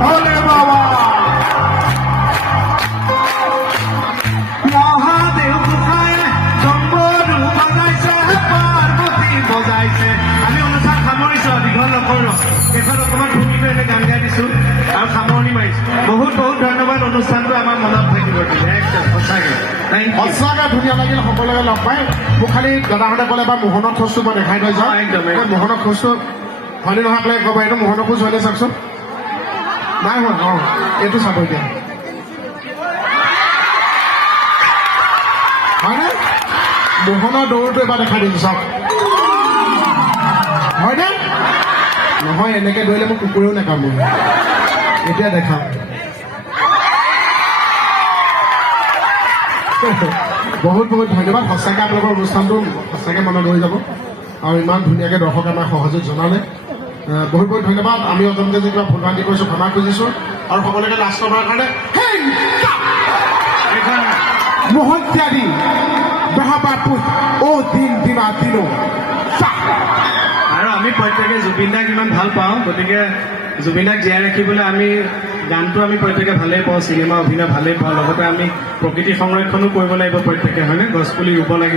ভোলে বাবা মহাদেৱ গোসাঁই জম্বৰু বজাইছে পাৰ্বতী বজাইছে আমি অনুষ্ঠান সামৰিছো দীঘল নকৰো এখন অকণমান ভূমিকৈ এনে গান গাই দিছো আৰু সামৰণি মাৰিছো বহুত বহুত ধন্যবাদ অনুষ্ঠানটো আমাৰ মনত থাকিব একদম সঁচাকৈ সঁচাকৈ ধুনীয়া লাগিল সকলোকে লগ পাই মোক খালি দাদাহঁতে ক'লে বা মোহনৰ খোজটো মই দেখাই থৈ যাওঁ একদম মোহনৰ খোজটো হয়নে নহয় আপোনালোকে ক'ব এইটো মোহনৰ খোজ হয়নে চাওকচোন নাই হোৱা অঁ এইটো চাব এতিয়া হয়নে মোহনৰ দৌৰটো এবাৰ দেখাই দিছোঁ চাওক হয়নে নহয় এনেকৈ দৌৰিলে মোক কুকুৰেও নাকামোৰে এতিয়া দেখাম বহুত বহুত ধন্যবাদ সঁচাকৈ আপোনালোকৰ অনুষ্ঠানটো সঁচাকৈ মনত ৰৈ যাব আৰু ইমান ধুনীয়াকৈ দৰ্শকে আমাক সহযোগ জনালে বহুত বহুত ধন্যবাদ আমি অজন্তে যে কিবা ভুলভ্ৰান্তি কৰিছোঁ ক্ষমা খুজিছোঁ আৰু সকলোকে লাষ্ট কৰাৰ কাৰণে মোহন ত্যাগী বেহাবাপুত অ' দিন দিনা দিনো আৰু আমি প্ৰত্যেকে জুবিন দাক ইমান ভাল পাওঁ গতিকে জুবিন দাক জীয়াই ৰাখিবলৈ আমি গানটো আমি প্ৰত্যেকে ভালেই পাওঁ চিনেমা অভিনয় ভালেই পাওঁ লগতে আমি প্ৰকৃতি সংৰক্ষণো কৰিব লাগিব প্ৰত্যেকে হয়নে গছপুলি ৰুব লাগিব